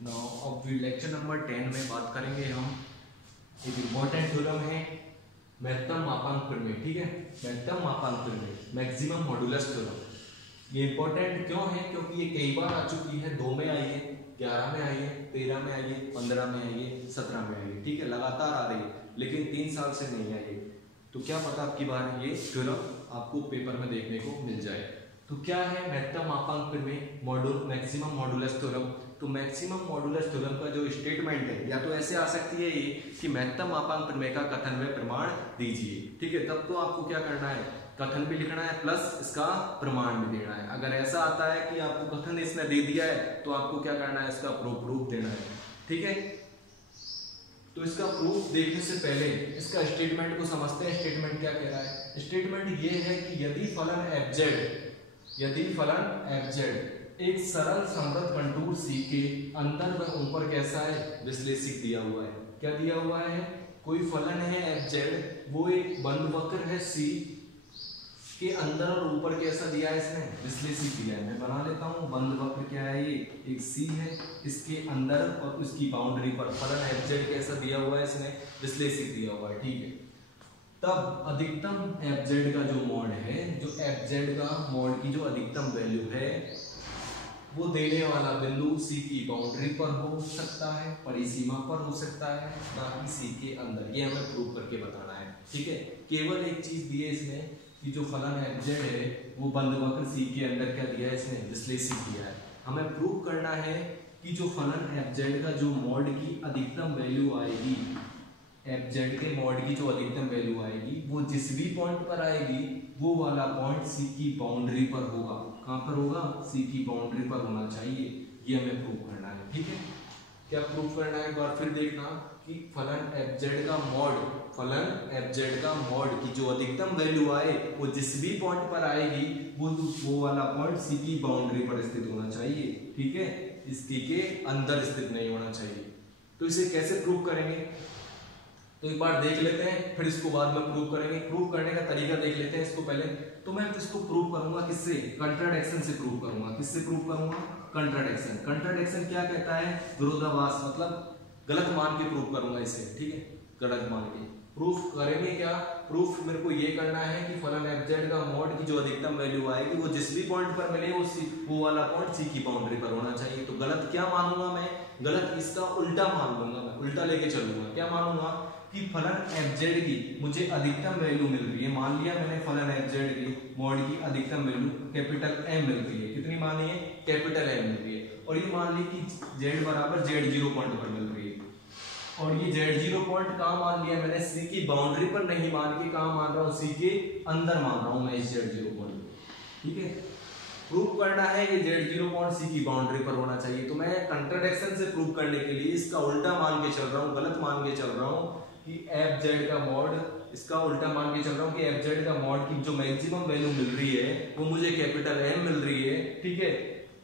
Now अब lecture number 10 में बात करेंगे हम एक इम्पोर्टेंट थ्योरम है महत्तम मापांक प्रमेय। ठीक है, महत्तम मापांक प्रमेय, मैक्सिमम मॉडुलस थ्योरम। ये इम्पोर्टेंट क्यों है? क्योंकि ये कई बार आ चुकी है, 2 में आई है, 11 में आई है, 13 में आई है, 15 में आई है, 17 में आई है। ठीक है, लगातार आ रही है, लेकिन 3 साल से नहीं आई है। तो क्या पता आपकी बार ये थ्योरम आपको पेपर में देखने को मिल जाए। तो क्या है महत्तम मापांक प्रमेय, मैक्सिमम मॉडुलस थ्योरम। तो मैक्सिमम मॉडुलस थ्योरम का जो स्टेटमेंट है, या तो ऐसे आ सकती है ये कि महत्तम मापांक प्रमेय का कथन व प्रमाण दीजिए। ठीक है, तब तो आपको क्या करना है, कथन भी लिखना है प्लस इसका प्रमाण भी देना है। अगर ऐसा आता है कि आपको कथन इसने दे दिया है तो आपको क्या करना है, इसका प्रूफ देना है। ठीक है, तो इसका प्रूफ देखने से पहले इसका स्टेटमेंट को समझते हैं। स्टेटमेंट क्या कह रहा है? स्टेटमेंट ये है कि यदि फलन fz एक सरल समृद्ध कंटूर C के अंदर व ऊपर कैसा है, विश्लेषित दिया हुआ है। क्या दिया हुआ है? कोई फलन है fz, वो एक बंद वक्र है C के अंदर और ऊपर कैसा दिया है, इसने विश्लेषित दिया है। मैं बना लेता हूँ, बंद वक्र क्या है, ये एक C है, इसके अंदर और उसकी बाउंड्री पर फलन fz कैसा दिया हुआ है, इसने विश्लेषित दिया हुआ है। ठीक है, तब अधिकतम fz का जो मॉड है, जो fz का मॉड की जो अधिकतम वैल्यू है, वो देने वाला बिंदु C की बाउंड्री पर हो सकता है, परिसीमा पर हो सकता है, ना कि C के अंदर। ये हमें प्रूव करके बताना है। ठीक है, केवल एक चीज दी है इसमें कि जो फलन fz है वो बंद वक्र C के अंदर क्या दिया है, इसने विश्लेषित किया है। हमें प्रूव करना है कि जो फलन fz का जो मॉड की अधिकतम वैल्यू आएगी, fz के मॉड की जो अधिकतम वैल्यू आएगी, वो जिस भी पॉइंट पर आएगी वो वाला पॉइंट C की बाउंड्री पर होगा। कहां पर होगा? C की बाउंड्री पर होना चाहिए। ये हमें प्रूव करना है। ठीक है, क्या प्रूव करना है? एक बार फिर देखना कि फलन fz का मॉड की जो अधिकतम वैल्यू आए वो जिस भी पॉइंट पर आएगी वो वाला पॉइंट C की बाउंड्री पर स्थित होना चाहिए। ठीक है, इसके के अंदर स्थित नहीं होना चाहिए। तो इसे कैसे प्रूव करेंगे, तो एक बार देख लेते हैं, फिर इसको बाद में प्रूव करेंगे। प्रूव करने का तरीका देख लेते हैं इसको पहले। तो मैं इसको प्रूव करूंगा किससे? कंट्राडिक्शन से प्रूव करूंगा। किससे प्रूव करूंगा? कंट्राडिक्शन। कंट्राडिक्शन क्या कहता है? विरोधाभास, मतलब गलत मान के प्रूव करूंगा इसे। ठीक है, गलत मान के प्रूफ करेंगे। क्या प्रूफ मेरे को ये करना है कि फलन fz का मॉड की जो अधिकतम वैल्यू आएगी वो जिस भी पॉइंट पर मिले वो वाला पॉइंट C की बाउंड्री पर होना चाहिए। तो गलत क्या मानूंगा मैं? गलत इसका उल्टा मान लूंगा, मैं उल्टा लेके चलूंगा। क्या मानूंगा कि फलन fz की मुझे अधिकतम वैल्यू मिल रही है। मान लिया मैंने फलन fz की मॉड की अधिकतम वैल्यू कैपिटल M मिल रही है। कितनी मानी है? कैपिटल M मिल रही है। और ये मान ली कि z बराबर z0 पॉइंट पर मिल रही है। और ये z0 पॉइंट कहाँ मान लिया मैंने? C की बाउंड्री पर नहीं मान के कहाँ मान रहा हूँ? C के अंदर मान रहा हूँ मैं इस z0 पॉइंट। ठीक है, प्रूव करना है ये z0 पॉइंट C की बाउंड्री पर होना चाहिए। तो मैं कंट्राडिक्शन से प्रूव करने के लिए इसका उल्टा मान के चल रहा हूँ, गलत मान के चल रहा हूँ कि fz का मॉड, इसका उल्टा मान के चल रहा हूँ कि fz का मॉड की जो मैक्सिमम वैल्यू मिल रही है वो मुझे कैपिटल M मिल रही है। ठीक है,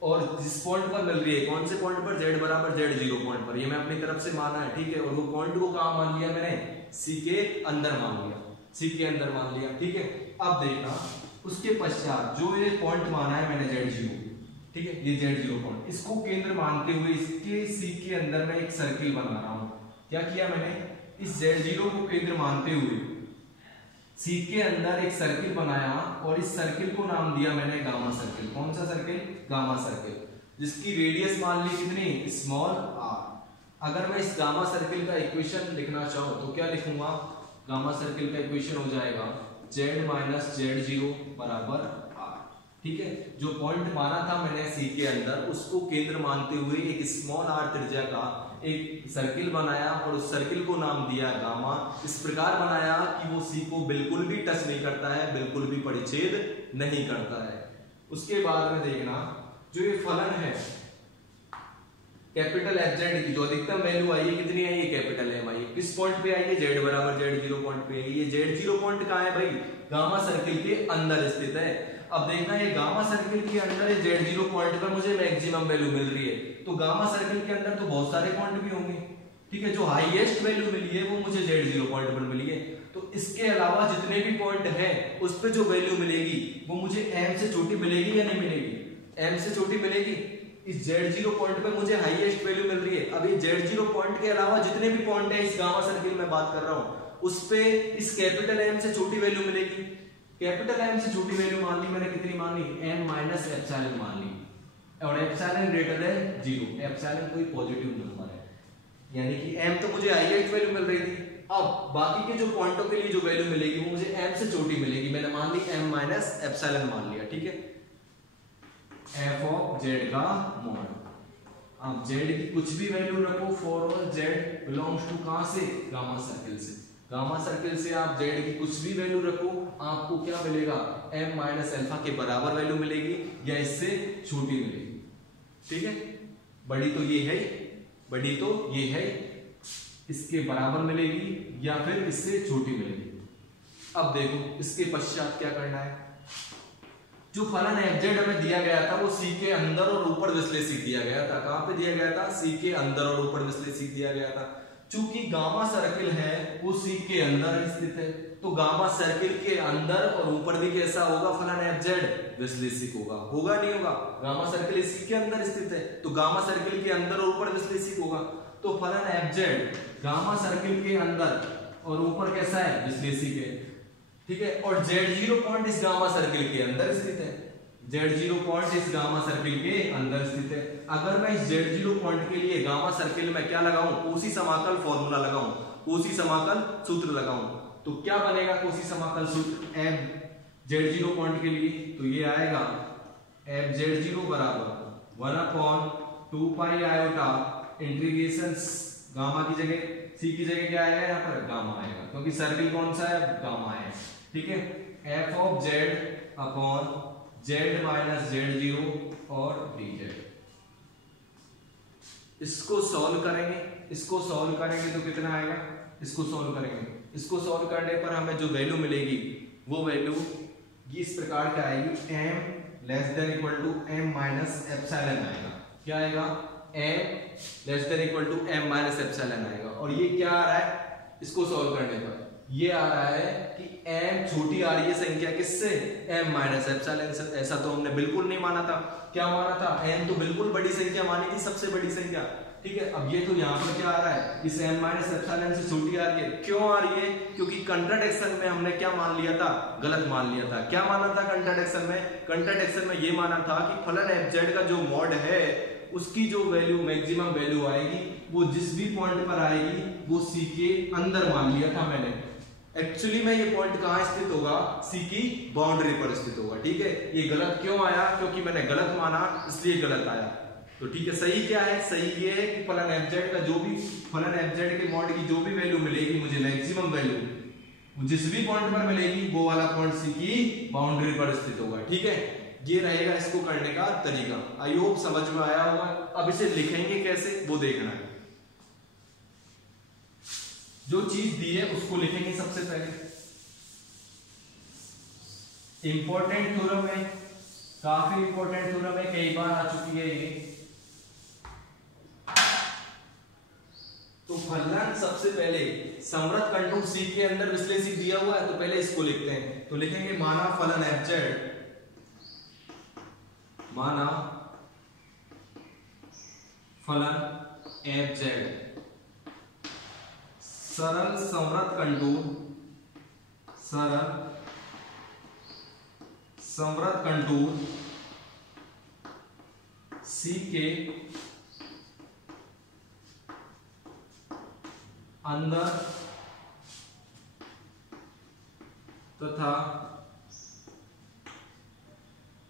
और जिस पॉइंट पर मिल रही है, कौन से पॉइंट पर? z बराबर z0 पॉइंट पर। ये मैं अपनी तरफ से माना है। ठीक है, और वो पॉइंट को कहाँ मान लिया मैंने? C के अंदर मान लिया, C के अंदर मान लिया। ठीक है, अब देखना उसके पश्चात जो ये पॉइंट माना है मैंने z0, ठीक है, ये z0 पॉइंट, इसको केंद्र मानते हुए इसके C के अंदर मैं एक सर्किल बना रहा हूं। क्या किया मैंने? इस z0 को केंद्र मानते हुए C के अंदर एक सर्किल बनाया और इस सर्किल को नाम दिया मैंने गामा सर्किल। कौन सा सर्किल? गामा सर्किल, जिसकी रेडियस मान ली कितनी? Small r। अगर मैं इस गामा सर्किल का इक्वेशन लिखना चाहूं तो क्या लिखूंगा? गामा सर्किल का इक्वेशन हो जाएगा z माइनस z0 बराबर r। ठीक है, जो पॉइंट माना था मैंने C के अंदर, उसको केंद्र मानते हुए एक स्मॉल r त्रिज्या का एक सर्किल बनाया और उस सर्किल को नाम दिया गामा। इस प्रकार बनाया कि वो C को बिल्कुल भी टच नहीं करता है, बिल्कुल भी परिच्छेद नहीं करता है। उसके बाद में देखना जो ये फलन है कैपिटल fz की जो अधिकतम वैल्यू आई है, कितनी आई है? कैपिटल M आई है। किस पॉइंट पे आई है? z बराबर z0 पॉइंट पे आई है। ये z0 पॉइंट कहाँ है भाई? गामा सर्किल के अंदर स्थित है। अब देखना ये गामा सर्किल के अंदर z0 पॉइंट पर मुझे मैक्सिमम वैल्यू मिल रही है। तो गामा सर्किल के अंदर तो बहुत सारे पॉइंट भी होंगे। ठीक है, जो हाईएस्ट वैल्यू मिली है वो मुझे z0 पॉइंट पर मिली है। तो इसके अलावा जितने भी पॉइंट हैं उस पे जो वैल्यू मिलेगी वो मुझे M से छोटी मिलेगी या नहीं मिलेगी? M से छोटी मिलेगी। इस Z0 पॉइंट पे मुझे हाईएस्ट वैल्यू मिल रही है। अब ये Z0 पॉइंट के अलावा जितने भी पॉइंट है इस गामा सर्किल में बात कर रहा हूं, उस पे इस कैपिटल M से छोटी वैल्यू मिलेगी। कैपिटल M से छोटी वैल्यू मान ली मैंने, कितनी मान ली, m माइनस एप्सिलॉन मान ली, और एप्सिलॉन ग्रेटर देन 0, एप्सिलॉन कोई पॉजिटिव नंबर है, यानी कि m तो मुझे हाईएस्ट वैल्यू मिल रही थी। अब बाकी के जो पॉइंटों के लिए जो वैल्यू मिलेगी वो मुझे m से छोटी मिलेगी, मैंने मान ली m माइनस एप्सिलॉन मान लिया, ठीक है, f ऑफ z का मॉड। अब z की कुछ भी वैल्यू रखो, for all z belongs to कहां से, गामा सर्किल से। गामा सर्किल से आप z की कुछ भी वैल्यू रखो, आपको क्या मिलेगा, m माइनस अल्फा के बराबर वैल्यू मिलेगी या इससे छोटी मिलेगी, ठीक है। बड़ी तो ये है, बड़ी तो ये है, इसके बराबर मिलेगी या फिर इससे छोटी मिलेगी। अब देखो इसके पश्चात क्या करना है। जो फलन fz हमें दिया गया था वो c के अंदर और ऊपर विश्लेषित दिया गया था। कहां पे दिया गया था, c के अंदर और ऊपर विश्लेषित दिया गया था। चूंकि गामा सर्किल है वो c के अंदर स्थित है, तो गामा सर्किल के अंदर और ऊपर भी कैसा होगा, फलन fz विश्लेषित होगा, होगा नहीं होगा। गामा सर्किल c के अंदर स्थित है तो गामा सर्किल के अंदर और ऊपर विश्लेषित होगा, तो फलन fz गामा सर्किल के अंदर और ऊपर कैसा है, विश्लेषित है, ठीक है। और Z0 पॉइंट इस गामा सर्किल के अंदर स्थित है, Z0 पॉइंट इस गामा सर्किल के अंदर स्थित है। अगर मैं इस Z0 पॉइंट के लिए गामा सर्किल में क्या लगाऊं, कोसी समाकल फॉर्मूला लगाऊं, कोसी समाकल सूत्र लगाऊं, तो क्या बनेगा कोसी समाकल सूत्र f Z0 पॉइंट के लिए, तो ये आएगा f Z0 बराबर 1/2 पाई आयोटा इंटीग्रेशन गामा की जगह c की जगह क्या आएगा, यहाँ पर गामा आएगा, क्योंकि सर्किल कौन सा है, गामा है, ठीक है। f of z upon z minus Z0 और dz। इसको सॉल्व करेंगे, इसको सॉल्व करेंगे तो कितना आएगा, इसको सॉल्व करेंगे, इसको सॉल्व करने पर हमें जो वैल्यू मिलेगी वो वैल्यू इस प्रकार का आएगी, m less than equal to m minus epsilon आएगा। क्या आएगा, m less than equal to m minus epsilon आएगा। और ये क्या आ रहा है, इसको सॉल्व करने पर ये आ रहा है कि m छोटी आ रही है संख्या किससे, m माइनस एप्सिलॉन से। ऐसा तो हमने बिल्कुल नहीं माना था, क्या माना था, m तो बिल्कुल बड़ी संख्या मानी थी, सबसे बड़ी संख्या, ठीक है। अब ये तो यहाँ पर क्या आ रहा है, इस m माइनस एप्सिलॉन से छोटी आ रही है। क्यों आ रही है, क्योंकि कंट्राडिक्शन में हमने क्या मान लिया था, गलत मान लिया था। क्या माना था कंट्राडिक्शन में, कंट्राडिक्शन में ये माना था कि फलन fz का जो मॉड है उसकी जो वैल्यू मैक्सिमम वैल्यू आएगी वो जिस भी पॉइंट पर आएगी वो c के अंदर मान लिया था मैंने। एक्चुअली में ये पॉइंट कहां स्थित होगा, c की बाउंड्री पर स्थित होगा, ठीक है। ये गलत क्यों आया, क्योंकि मैंने गलत माना इसलिए गलत आया। तो ठीक है, सही क्या है, सही ये है कि फलन fz का जो भी, फलन fz के मॉड की जो भी वैल्यू मिलेगी मुझे मैक्सिमम वैल्यू जिस भी पॉइंट पर मिलेगी वो वाला पॉइंट c की बाउंड्री पर स्थित होगा, ठीक है। ये रहेगा इसको करने का तरीका। आई होप समझ में आया होगा। अब इसे लिखेंगे कैसे वो देखना है। जो चीज दी है उसको लिखेंगे सबसे पहले। इंपॉर्टेंट थ्योरम है, काफी इंपॉर्टेंट थ्योरम है, कई बार आ चुकी है ये। तो फलन सबसे पहले समृद्ध कंटूर C के अंदर विश्लेषित दिया हुआ है, तो पहले इसको लिखते हैं। तो लिखेंगे माना फलन fz, माना फलन fz सरल समृद्ध कंटूर, सरल समृद्ध कंटूर C के अंदर तथा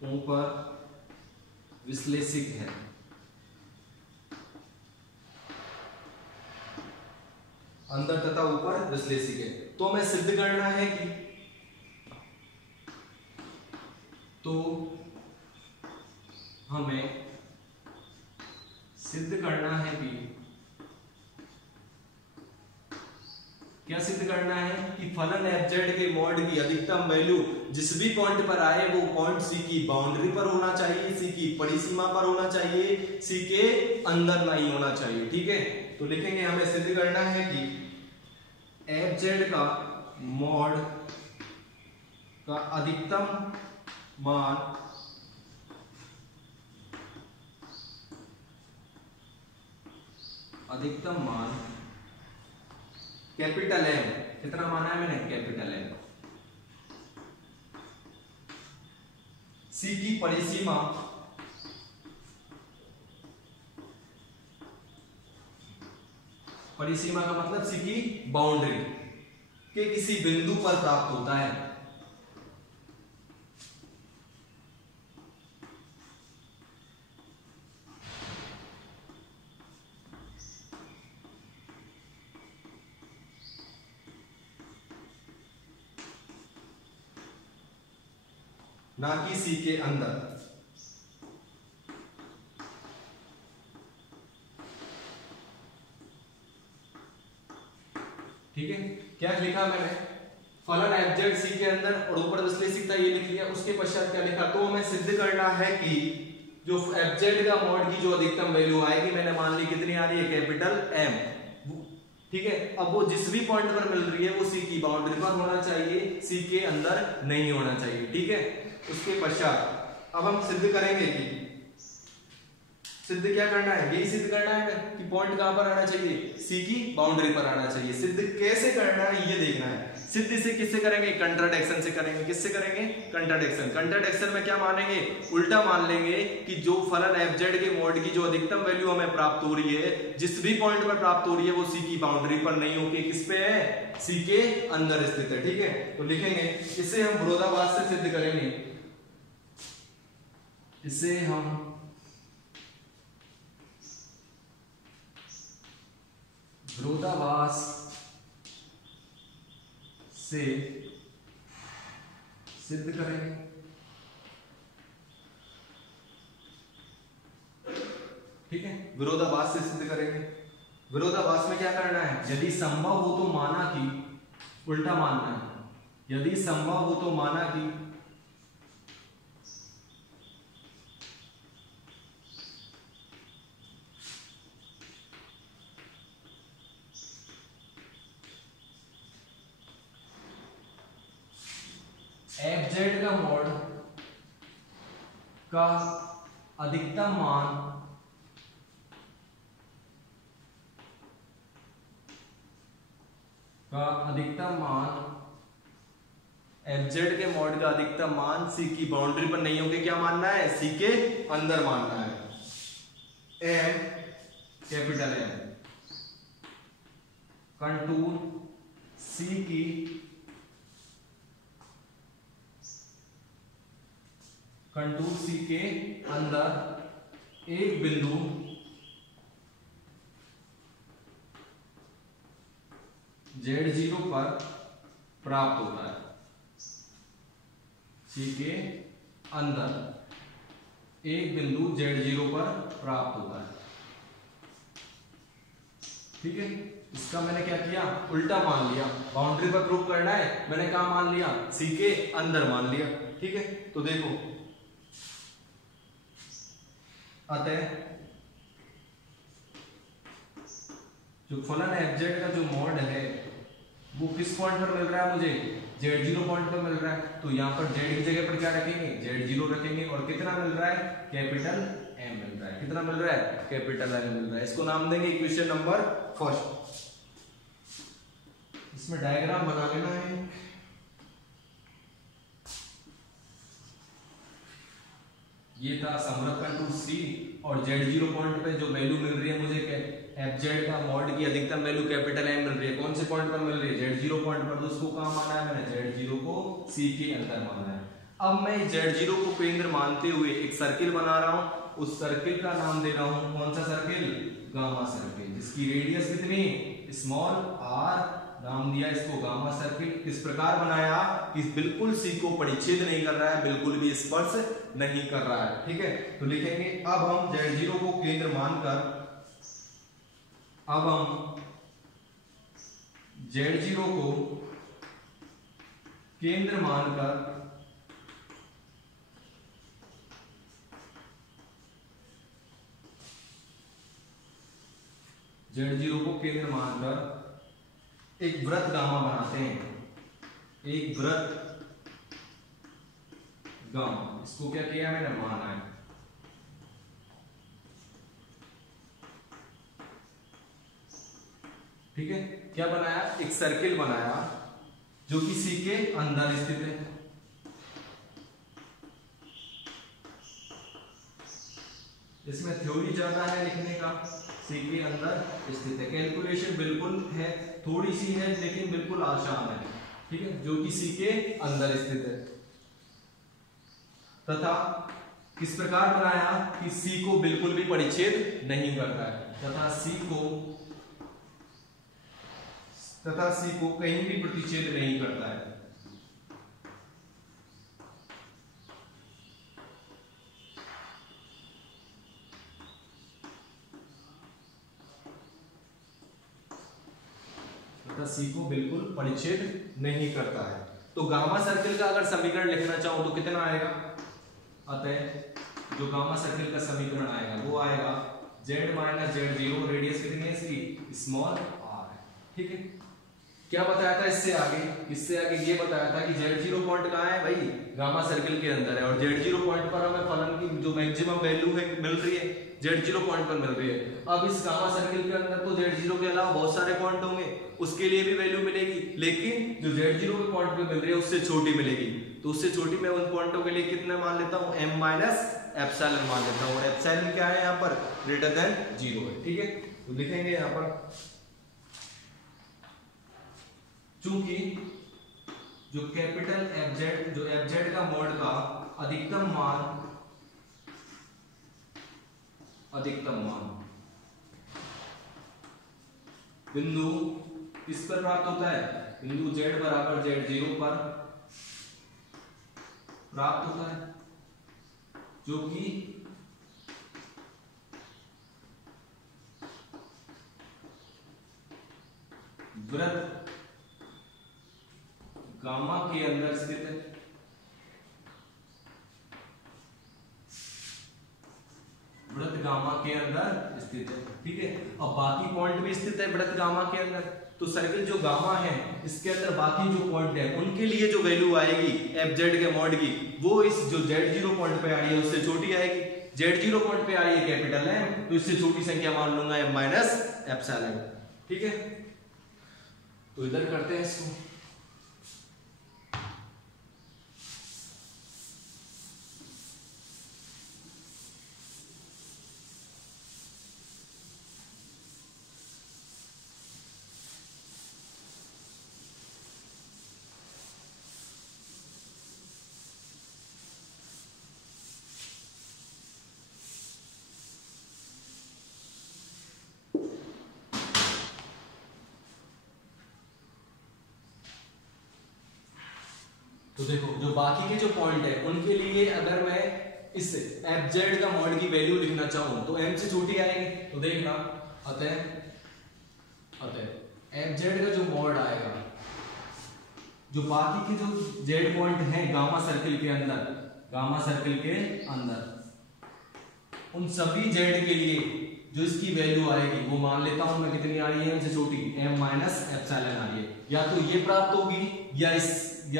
ऊपर विश्लेषित है। अंदर तथा ऊपर विश्लेषित है। तो हमें सिद्ध करना है कि, तो हमें सिद्ध करना है कि, क्या सिद्ध करना है कि फलन fz के मॉड की अधिकतम वैल्यू जिस भी पॉइंट पर आए वो पॉइंट c की बाउंड्री पर होना चाहिए, c की परिसीमा पर होना चाहिए, c के अंदर नहीं होना चाहिए, ठीक है। तो लिखेंगे हमें सिद्ध करना है कि fz का मॉड का अधिकतम मान अधिकतम मान कैपिटल एम, कितना माना है मैंने, कैपिटल एम। सी की परिसीमा का मतलब सी की बाउंड्री के किसी बिंदु पर प्राप्त होता है। ना कि सी के अंदर। ठीक है, क्या लिखा मैंने, फलन एफजेड सी के अंदर और ऊपर विश्लेषिकता ये लिख लिया। उसके पश्चात क्या लिखा, तो हमें सिद्ध करना है कि जो एफजेड का मॉड की जो अधिकतम वैल्यू आएगी, मैंने मान ली कितनी आ रही है, कैपिटल एम। ठीक है, अब वो जिस भी पॉइंट पर मिल रही है वो सी की बाउंड्री पर होना चाहिए, सी के अंदर नहीं होना चाहिए। ठीक है, उसके पश्चात अब हम सिद्ध करेंगे कि सिद्ध क्या करना है, यही सिद्ध करना है कि पॉइंट कहां पर आना चाहिए, सी की बाउंड्री पर आना चाहिए। सिद्ध कैसे करना है ये देखना है। सिद्ध से किससे करेंगे, कंट्राडिक्शन से करेंगे। किससे करेंगे, कंट्राडिक्शन। कंट्राडिक्शन में क्या मानेंगे, उल्टा मान लेंगे कि जो फलन एफजेड के मॉड की जो अधिकतम वैल्यू हमें प्राप्त हो रही है, जिस भी पॉइंट पर प्राप्त हो रही है, वो सी की बाउंड्री पर नहीं होके किस पे है, सी के अंदर स्थित है। ठीक है, तो लिखेंगे, इसे हम विरोधाभास से सिद्ध करेंगे। इसे हम विरोधाभास से सिद्ध करेंगे। ठीक है, विरोधाभास से सिद्ध करेंगे। विरोधाभास में क्या करना है, यदि संभव हो तो माना कि, उल्टा मानना है, यदि संभव हो तो माना कि एफजेड का मॉड का अधिकतम मान एफजेड के मॉड का अधिकतम मान सी की बाउंड्री पर नहीं होके क्या मानना है, सी के अंदर मानना है। एम कैपिटल एम कंटूर सी की के अंदर एक बिंदु Z0 पर प्राप्त होता है। सी के अंदर एक बिंदु Z0 पर प्राप्त होता है। ठीक है, इसका मैंने क्या किया, उल्टा मान लिया। बाउंड्री पर प्रूव करना है, मैंने कहा मान लिया, सी के अंदर मान लिया। ठीक है, तो देखो, अतः जो फलन एफजेड का जो मॉड है वो किस पॉइंट पर मिल रहा है, मुझे Z0 पॉइंट पर मिल रहा है। तो यहाँ पर Z की जगह पर क्या रखेंगे, Z0 रखेंगे। और कितना मिल रहा है, कैपिटल M मिल रहा है। कितना मिल रहा है, कैपिटल M मिल रहा है। इसको नाम देंगे इक्वेशन नंबर फर्स्ट। इसमें डायग्राम बना लेना है। ये था समरथ कंटूर सी और Z0 पॉइंट पे जो वैल्यू मिल रही है मुझे, एफजेड का मॉड की अधिकतम वैल्यू कैपिटल एम मिल रही है। कौन से पॉइंट पर मिल रही है, Z0 पॉइंट पर। तो उसको कहां माना है मैंने, Z0 को सी के अंदर माना है। अब मैं Z0 को केंद्र मानते हुए एक सर्किल बना रहा हूं। उस सर्किल का नाम दे रहा हूं, कौन सा सर्किल, गामा सर्किल, जिसकी रेडियस कितनी, स्मॉल r, नाम दिया इसको गामा सर्किल। किस प्रकार बनाया कि बिल्कुल सी को परिच्छेद नहीं कर रहा है, बिल्कुल भी स्पर्श नहीं कर रहा है। ठीक है, तो लिखेंगे, अब हम Z0 को केंद्र मानकर, अब हम Z0 को केंद्र मानकर Z0 को केंद्र मानकर एक वृत्त गामा बनाते हैं। एक वृत्त गामा, इसको क्या किया मैंने, माना है। ठीक है, क्या बनाया, एक सर्किल बनाया जो कि सी के अंदर स्थित है। इसमें थ्योरी ज्यादा है लिखने का, सी के अंदर स्थित है। कैलकुलेशन बिल्कुल है, थोड़ी सी है लेकिन बिल्कुल आसान है, ठीक है, जो कि सी के अंदर स्थित है। तथा किस प्रकार बनाया कि सी को बिल्कुल भी परिच्छेद नहीं करता है, तथा सी को कहीं भी प्रतिच्छेद नहीं करता है। तथा सी को बिल्कुल परिच्छेद नहीं करता है। तो गामा सर्किल का अगर समीकरण लिखना चाहूं तो कितना आएगा, अतः जो गामा सर्किल का समीकरण आएगा वो आएगा z माइनस Z0, रेडियस कितनी है इसकी, स्मॉल r है, ठीक है। क्या बताया था इससे आगे ये बताया था कि Z0 पॉइंट कहाँ है भाई, गामा सर्किल के अंदर है, और Z0 पॉइंट पर हमें फलन की जो मैक्सिमम वैल्यू है मिल रही है, Z0 पॉइंट पर मिल रही है। अब इस गामा सर्किल के अंदर तो Z0 के अलावा बहुत सारे पॉइंट होंगे, उसके लिए भी वैल्यू मिलेगी, लेकिन जो Z0 के पॉइंट पे मिल रही है उससे छोटी मिलेगी। तो उससे छोटी मैं उन पॉइंटों के लिए कितना मान लेता हूँ, m माइनस एप्सिलॉन मान लेता हूँ, और एप्सिलॉन क्या है यहाँ पर, ग्रेटर देन 0 है, ठीक है। तो लिखेंगे यहाँ पर चूंकि जो कैपिटल FZ, जो FZ का मॉड का अधिकतम मान बिंदु किस पर प्राप्त होता है, बिंदु Z बराबर Z0 पर प्राप्त होता है, जो कि वृत्त गामा के अंदर स्थित है। वृत्त गामा के अंदर स्थित है, ठीक है। अब बाकी पॉइंट भी स्थित है वृत्त गामा के अंदर, तो सर्किल जो गामा है इसके अंदर बाकी जो पॉइंट है उनके लिए जो वैल्यू आएगी FZ के मॉड की, वो इस जो Z0 पॉइंट पे आ रही है उससे छोटी आएगी। Z0 पॉइंट पे आ रही है कैपिटल M, तो इससे छोटी संख्या मान लूंगा m माइनस एप्सिलॉन, ठीक है। तो इधर करते हैं इसको, तो देखो जो बाकी के जो पॉइंट है उनके लिए अगर मैं इस FZ का मॉड की वैल्यू लिखना चाहूं तो m से छोटी आएगी। तो देखना, अतः FZ का जो मॉड आएगा, जो बाकी के जो Z पॉइंट हैं गामा सर्किल के अंदर, उन सभी Z के लिए जो इसकी वैल्यू आएगी वो मान लेता हूं मैं कितनी आ रही है, m से छोटी, m माइनस एप्सिलॉन आ रही है। या तो ये प्राप्त होगी या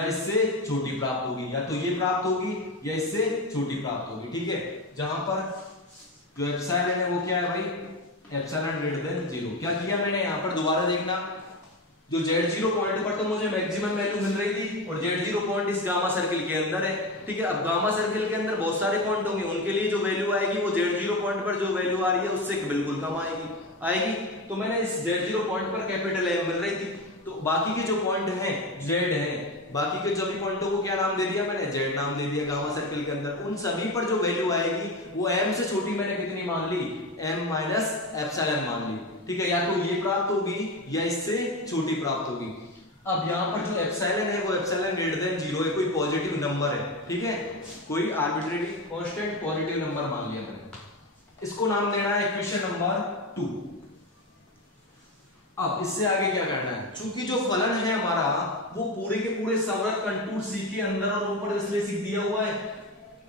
इससे छोटी प्राप्त होगी, या तो ये प्राप्त होगी या इससे छोटी प्राप्त होगी, ठीक है। जहां पर जो एप्सिलॉन है वो क्या है भाई, एप्सिलॉन ग्रेटर देन 0। क्या किया मैंने यहाँ पर, दोबारा देखना, जो Z0 पॉइंट पर तो मुझे मैक्सिमम वैल्यू मिल रही थी और Z0 पॉइंट इस गामा सर्किल के अंदर है, ठीक है। अब गामा सर्किल के अंदर बहुत सारे पॉइंट होंगे, उनके लिए जो वैल्यू आएगी वो Z0 पॉइंट पर जो वैल्यू आ रही है उससे बिल्कुल कम आएगी। तो मैंने इस Z0 पॉइंट पर कैपिटल M मिल रही थी, तो बाकी के जो पॉइंट हैं Z हैं, बाकी के सभी पॉइंटों को क्या नाम दे दिया मैंने, Z नाम दे दिया गामा सर्किल के अंदर। उन सभी पर जो वैल्यू आएगी वो m से छोटी मैंने कितनी मान ली, m माइनस एप्सिलॉन मान ली, ठीक है। या तो ये प्राप्त होगी या इससे छोटी प्राप्त होगी। अब यहाँ पर जो एप्सिलॉन है वो एप्सिलॉन ग्रेटर देन 0 है, कोई पॉजिटिव नंबर है, ठीक है, कोई आर्बिट्रेरी कांस्टेंट पॉजिटिव नंबर मान लिया मैंने। इसको नाम देना है इक्वेशन नंबर 2। अब इससे आगे क्या करना है, चूंकि जो फलन है हमारा वो पूरे के पूरे संवृत्त कंटूर सी के अंदर और ऊपर विश्लेषित दिया हुआ है,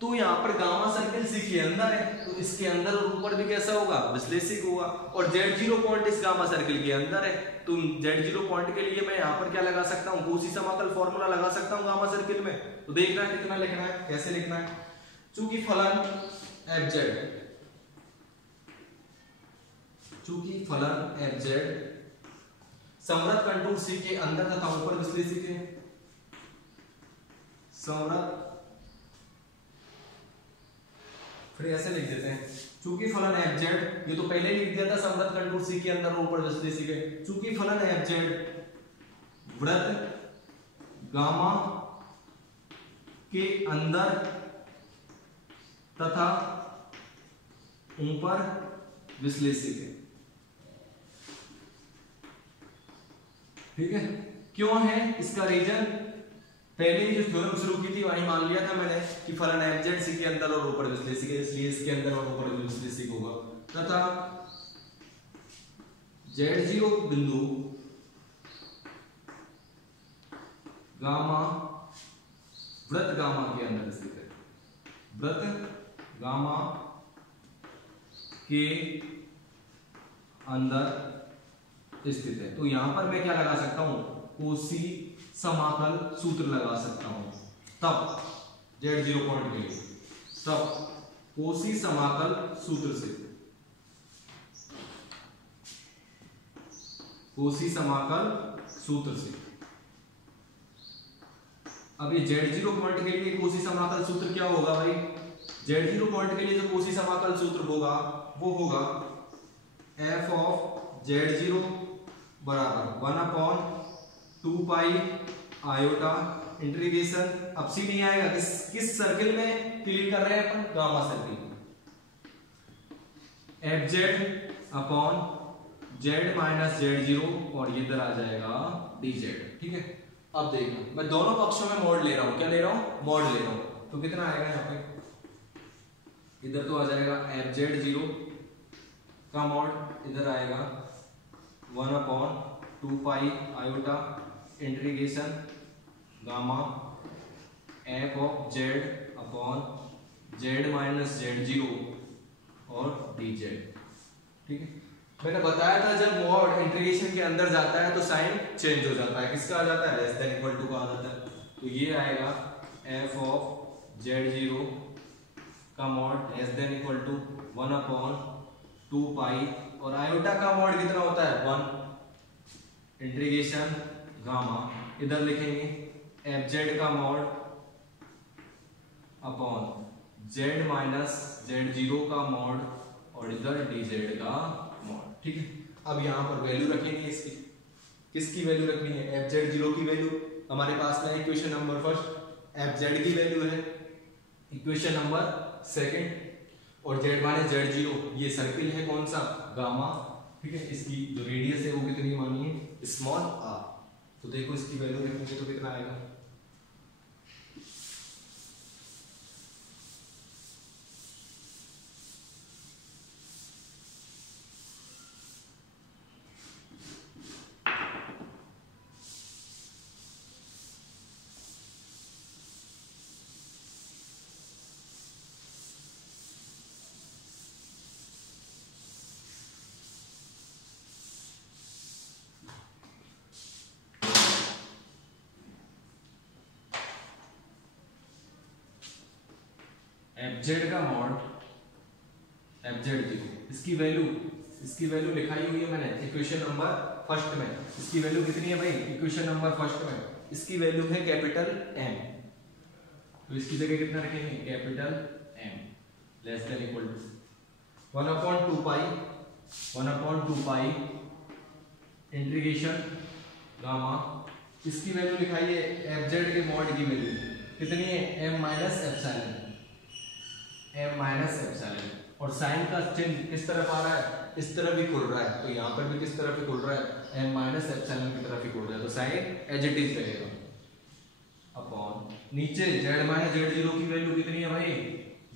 तो यहाँ पर गामा सर्किल सी के अंदर है, तो इसके अंदर और ऊपर भी कैसा होगा, विश्लेषित होगा। और Z0 पॉइंट इस गामा सर्किल के अंदर है, तो Z0 पॉइंट के लिए मैं यहाँ पर क्या लगा सकता हूँ, कोसी समाकल फॉर्मूला लगा सकता हूँ गामा सर्किल में। तो देखना है कितना लिखना है, कैसे लिखना है, चूंकि फलन FZ संवृत कंटूर सी के अंदर तथा ऊपर विश्लेषित है। संवृत, फिर ऐसे लिख देते हैं, चूंकि फलन एफ जेड, ये तो पहले लिख दिया था, संवृत कंटूर सी के अंदर और ऊपर विश्लेषित है। चूंकि फलन एफ जेड वृत्त गामा के अंदर तथा ऊपर विश्लेषित है। ठीक है, क्यों है इसका रीजन, पहले ही जो थ्योरम शुरू की थी वही मान लिया था मैंने कि फलन एफ जेड सी के अंदर और ऊपर विश्लेषित है, इसलिए इसके अंदर और ऊपर विश्लेषित होगा। तथा Z0 बिंदु गामा वृत्त गामा के अंदर स्थित है, वृत्त गामा के अंदर स्थित है। तो यहां पर मैं क्या लगा सकता हूं, कोसी समाकल सूत्र लगा सकता हूं, तब Z0 पॉइंट के लिए, तब कोसी समाकल सूत्र से, कोसी समाकल सूत्र से। अब ये Z0 पॉइंट के लिए कोसी समाकल सूत्र क्या होगा भाई, Z0 पॉइंट के लिए जो कोसी समाकल सूत्र होगा वो होगा f ऑफ Z0 बराबर 1/2 पाई आयोटा इंटीग्रेशन, अब सी नहीं आएगा, किस सर्किल में क्लियर कर रहे हैं अपन, gamma circle, F Z upon Z minus Z0 और ये इधर आ जाएगा dz। ठीक है, अब देखना मैं दोनों पक्षों में मोड ले रहा हूं, क्या ले रहा हूं, मोड ले रहा हूं, तो कितना आएगा यहाँ पे, इधर तो आ जाएगा एफ जेड 0 का मोड, इधर आएगा 1/2 पाई iota integration gamma F of Z upon Z minus Z0 और dz। ठीक है, मैंने बताया था जब मोड इंटीग्रेशन के अंदर जाता है तो साइन चेंज हो जाता है, किसका आ जाता है, लेस देन इक्वल टू का आ जाता है। तो ये आएगा एफ ऑफ Z0 का mod less than equal to 1/2 pi, और आयोटा का मॉड कितना होता है 1 इंटीग्रेशन गामा, इधर लिखेंगे एफ जेड का mod upon Z minus Z0 का मॉड और इधर dz का मॉड। ठीक है, अब यहाँ पर वैल्यू रखेंगे इसकी, किसकी वैल्यू रखनी है, एफ जेड 0 की वैल्यू हमारे पास में equation number first, F Z की वैल्यू है इक्वेशन नंबर सेकंड, और जेड माइनस Z0 ये सर्किल है कौन सा, गामा। ठीक है, इसकी जो रेडियस है वो कितनी मानिए, स्मॉल r। तो देखो इसकी वैल्यू रखेंगे तो कितना आएगा, एफ जेड का मॉड एफ जेड 0, इसकी वैल्यू लिखाई हुई है मैंने इक्वेशन नंबर फर्स्ट में, इसकी वैल्यू कितनी है भाई, इक्वेशन नंबर फर्स्ट में इसकी वैल्यू है कैपिटल M, तो इसकी जगह कितना रखेंगे, capital M less than equal to 1/2 pi integration gamma, इसकी वैल्यू लिखाई है एफ जेड के मॉड की वैल्यू कितनी है, m माइनस एप्सिलॉन, और साइन का चिन्ह किस तरफ आ रहा है, इस तरफ ही खुल रहा है, तो यहाँ पर भी किस तरफ ही खुल रहा है, m माइनस एप्सिलॉन की तरफ ही खुल रहा है, तो साइन एज इट इज रहेगा अपॉन नीचे z माइनस Z0 की वैल्यू कितनी है भाई,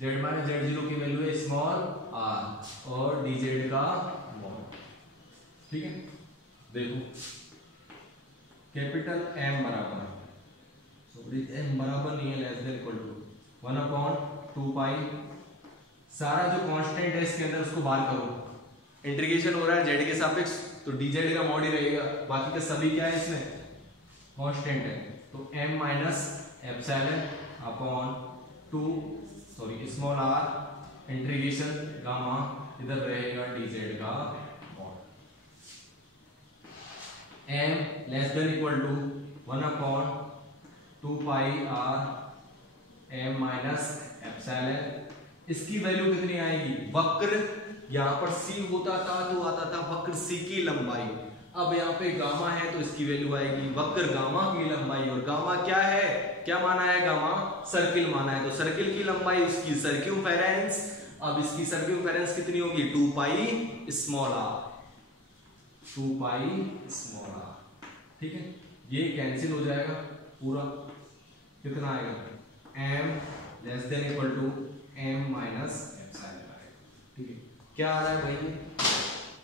z माइनस Z0 की वैल्यू है स्मॉल r और dz का मॉड। ठीक है, देखो कैपिटल M बराबर, सॉरी M बराबर नहीं है, लेस देन इक्वल टू 1/2 पाई, सारा जो कांस्टेंट है इसके अंदर उसको बाहर करो, इंटीग्रेशन हो रहा है z के सापेक्ष तो dz का मॉड ही रहेगा, बाकी का सभी क्या है इसमें कांस्टेंट है, तो m minus epsilon upon 2 sorry small r integration gamma, इधर रहेगा dz का mod. m less than equal to 1/2 pi r m minus epsilon. इसकी वैल्यू कितनी आएगी? वक्र यहाँ पर c होता था तो आता था वक्र c की लंबाई, अब यहाँ पे गामा है तो इसकी वैल्यू आएगी वक्र गामा की लंबाई। और गामा क्या है, क्या माना है? गामा सर्किल माना है, तो सर्किल की लंबाई उसकी सर्क्यूफेरेंस। अब इसकी सर्क्यूफेरेंस कितनी होगी? 2 pi small r, 2 pi small r। ठीक है, ये कैंसिल हो जाएगा पूरा, कितना आएगा? m less than equal to m minus epsilon आएगा। ठीक है, क्या आ रहा है भाई?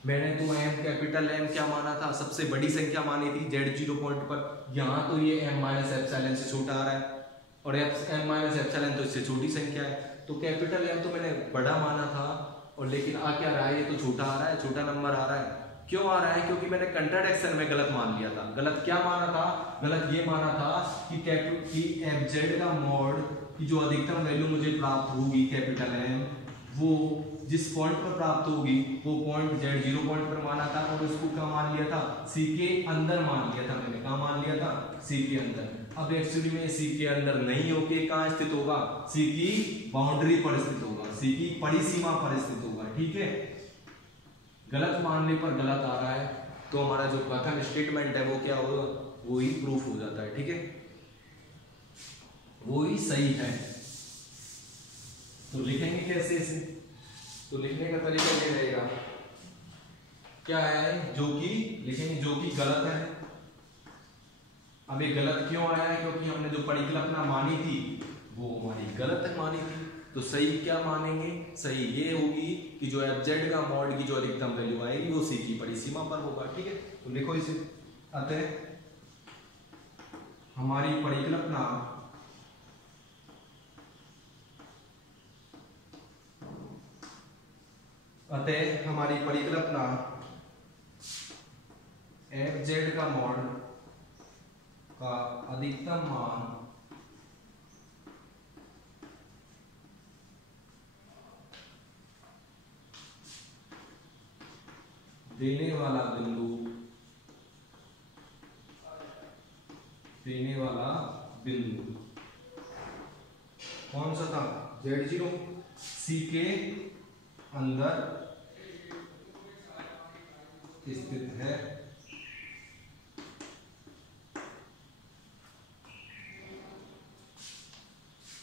मैंने तो m कैपिटल M क्या माना था? सबसे बड़ी संख्या मानी थी Z0 पॉइंट पर। यहाँ तो ये m माइनस एप्सिलॉन से छोटा आ रहा है और m माइनस एप्सिलॉन तो इससे छोटी संख्या है, तो कैपिटल M तो मैंने बड़ा माना था, और लेकिन आ क्या रहा है? ये तो छोटा आ रहा है, छोटा नंबर आ रहा है। क्यों आ रहा है? क्योंकि मैंने कंट्राडिक्शन में गलत मान लिया था। गलत क्या माना था? गलत ये माना था कि fz का मॉड की जो अधिकतम वैल्यू मुझे प्राप्त होगी कैपिटल M, वो जिस पॉइंट पर प्राप्त होगी वो पॉइंट Z0 पॉइंट पर माना था, और उसको क्या मान लिया था? C के अंदर मान लिया था मैंने। कहाँ मान लिया था? C के अंदर। अब एक्चुअली में C के अंदर नहीं होके कहाँ स्थित होगा? C की बाउंड्री पर स्थित होगा, C की परिसीमा पर स्थित होगा। ठीक है, गलत मानने पर गलत आ रहा है, तो हमारा जो प्रथम स्टेटमेंट है वो क्या होगा? वो ही प्रूफ हो जाता है। ठीक है, वो ही सही है। तो लिखेंगे कैसे इसे? तो लिखने का तरीका ये रहेगा, क्या है? जो कि लिखेंगे जो कि गलत है। अब ये गलत क्यों आया है? क्योंकि हमने जो परिकल्पना मानी थी वो हमारी गलत मानी थी। तो सही क्या मानेंगे? सही ये होगी कि जो fz का मॉड की जो अधिकतम वैल्यू आएगी वो c की परिसीमा पर होगा। ठीक है, तो लिखो इसे। अतः हमारी परिकल्पना fz का मॉड का अधिकतम मान देने वाला बिंदु कौन सा था? Z0, C के अंदर स्थित है।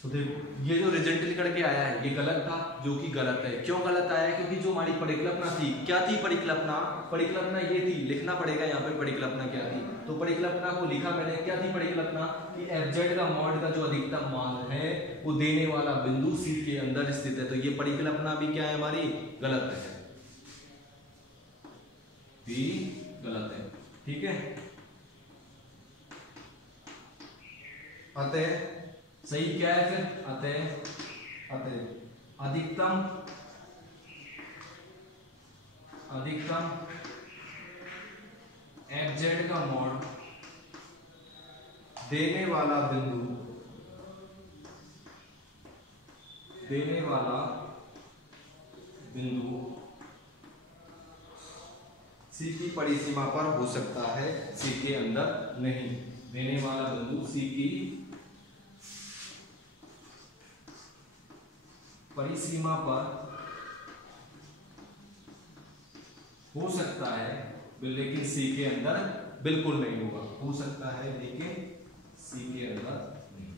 तो देखो ये जो रिजल्ट निकल के आया है ये गलत था, जो कि गलत है। क्यों गलत आया? क्योंकि जो हमारी परिकल्पना थी, क्या थी परिकल्पना? परिकल्पना ये थी, लिखना पड़ेगा यहाँ पे परिकल्पना क्या थी। तो परिकल्पना को लिखा मैंने, क्या थी परिकल्पना? कि fz का मॉड का जो अधिकतम मान है वो देने वाला बिंदु C के अंदर स्थित है। तो ये परिकल्पना भी क्या है हमारी? गलत है, भी गलत है। ठीक है, अतः सही क्या है फिर? अतः अधिकतम fz का मॉड देने वाला बिंदु C की परिसीमा पर हो सकता है, C के अंदर नहीं। देने वाला बिंदु C की परिसीमा पर हो सकता है, लेकिन C के अंदर बिल्कुल नहीं होगा। हो सकता है लेकिन C के अंदर नहीं।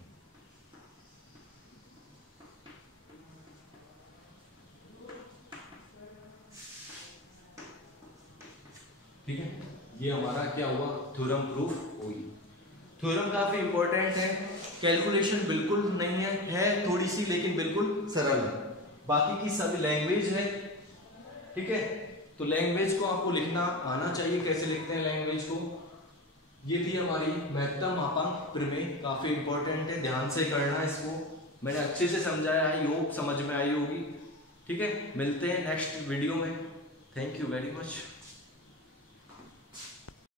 ठीक है, ये हमारा क्या हुआ? थ्योरम प्रूफ हुई। थ्योरम काफी इंपॉर्टेंट है, कैलकुलेशन बिल्कुल नहीं है थोड़ी सी, लेकिन बिल्कुल सरल है। बाकी की सभी लैंग्वेज है। ठीक है, तो लैंग्वेज को आपको लिखना आना चाहिए। कैसे लिखते हैं लैंग्वेज को? ये थी हमारी महत्तम मापांक प्रमेय, काफी इंपॉर्टेंट है, ध्यान से करना इसको। मैंने अच्छे से समझाया है, योग समझ में आई होगी। ठीक है, मिलते हैं नेक्स्ट वीडियो में। Thank you very much.